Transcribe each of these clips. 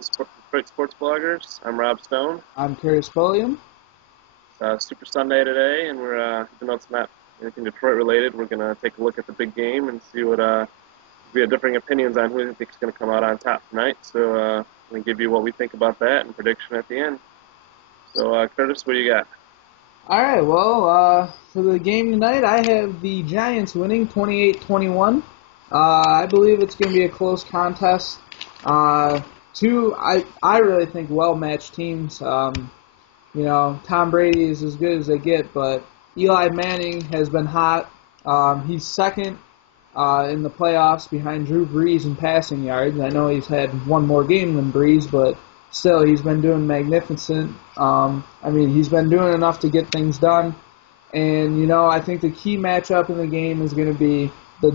to the Detroit Sports Bloggers. I'm Rob Stone. I'm Curtis Pulliam. It's Super Sunday today, and we're, even though it's not anything Detroit related, we're going to take a look at the big game and see what, we have differing opinions on who we think is going to come out on top tonight. So, we're going to give you what we think about that and prediction at the end. So, Curtis, what do you got? All right, well, for the game tonight, I have the Giants winning 28-21. I believe it's going to be a close contest. Two, I really think well-matched teams. Tom Brady is as good as they get, but Eli Manning has been hot. He's second in the playoffs behind Drew Brees in passing yards. I know he's had one more game than Brees, but still, he's been doing magnificent. He's been doing enough to get things done. And, I think the key matchup in the game is going to be the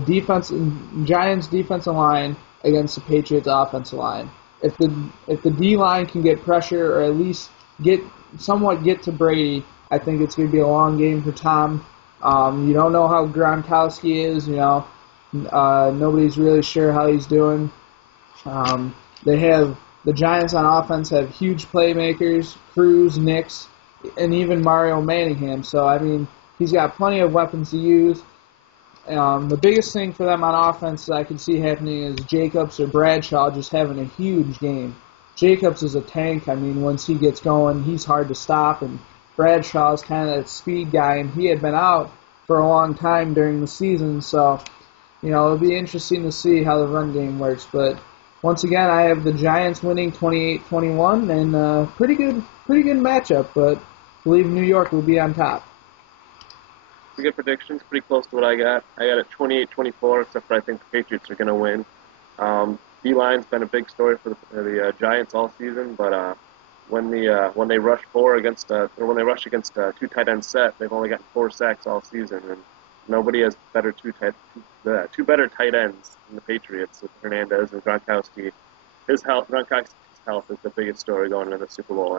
Giants' defensive line against the Patriots' offensive line. If the D-line can get pressure or at least get to Brady, I think it's going to be a long game for Tom. You don't know how Gronkowski is. Nobody's really sure how he's doing. The Giants on offense have huge playmakers, Cruz, Nix, and even Mario Manningham. So, he's got plenty of weapons to use. The biggest thing for them on offense that I can see happening is Jacobs or Bradshaw just having a huge game. Jacobs is a tank. Once he gets going, he's hard to stop, and Bradshaw is kind of that speed guy, and he had been out for a long time during the season. So, it'll be interesting to see how the run game works. But once again, I have the Giants winning 28-21, and pretty good matchup, but I believe New York will be on top. Good predictions, pretty close to what I got. I got it 28-24, except for I think the Patriots are going to win. D-line's been a big story for the Giants all season, but when they rush against a two tight end set, they've only gotten 4 sacks all season, and nobody has two better tight ends than the Patriots with Hernandez and Gronkowski. Gronkowski's health is the biggest story going into the Super Bowl.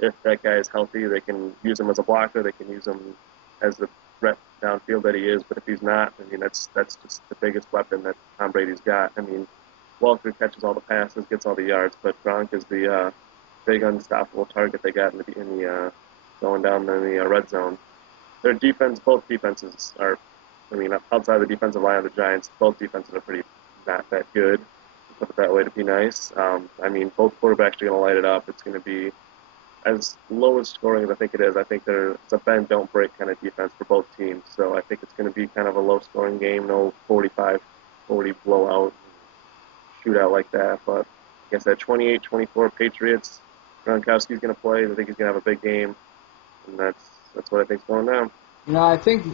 If that guy is healthy, they can use him as a blocker. They can use him as the threat downfield that he is. But if he's not, that's just the biggest weapon that Tom Brady's got. Walker catches all the passes, gets all the yards, but Gronk is the big unstoppable target they got in the going down in the red zone. Their defense, both defenses are, outside the defensive line of the Giants, both defenses are pretty not that good, to put it that way, to be nice. Both quarterbacks are going to light it up. It's going to be as low as scoring as I think it is. I think it's a bend, don't break kind of defense for both teams. So I think it's going to be kind of a low-scoring game, no 45-40 blowout, shootout like that. But like I said, 28-24 Patriots. Gronkowski's going to play. I think he's going to have a big game, and that's what I think's going down. I think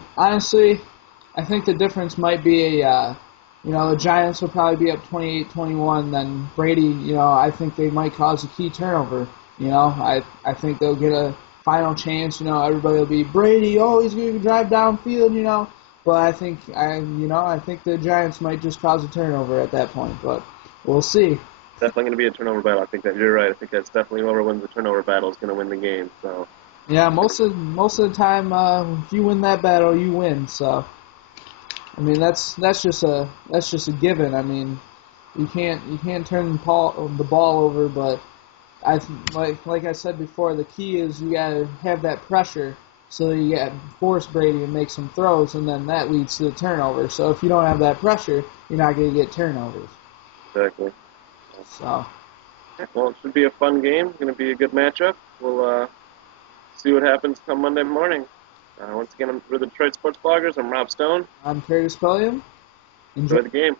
the difference might be the Giants will probably be up 28-21. Then Brady, I think they might cause a key turnover. I think they'll get a final chance. Everybody will be Brady. Oh, he's going to drive downfield. But I think the Giants might just cause a turnover at that point. But we'll see. Definitely going to be a turnover battle. I think that you're right. I think that's definitely whoever wins the turnover battle is going to win the game. So. Yeah, most of the time, if you win that battle, you win. So, that's just a given. You can't turn the ball over, but like I said before, the key is you gotta have that pressure, so you gotta force Brady to make some throws, and then that leads to the turnover. So if you don't have that pressure, you're not gonna get turnovers. Exactly. So. Well, it should be a fun game. It's gonna be a good matchup. We'll see what happens come Monday morning. Once again, we're the Detroit Sports Bloggers. I'm Rob Stone. I'm Curtis Pulliam. Enjoy the game.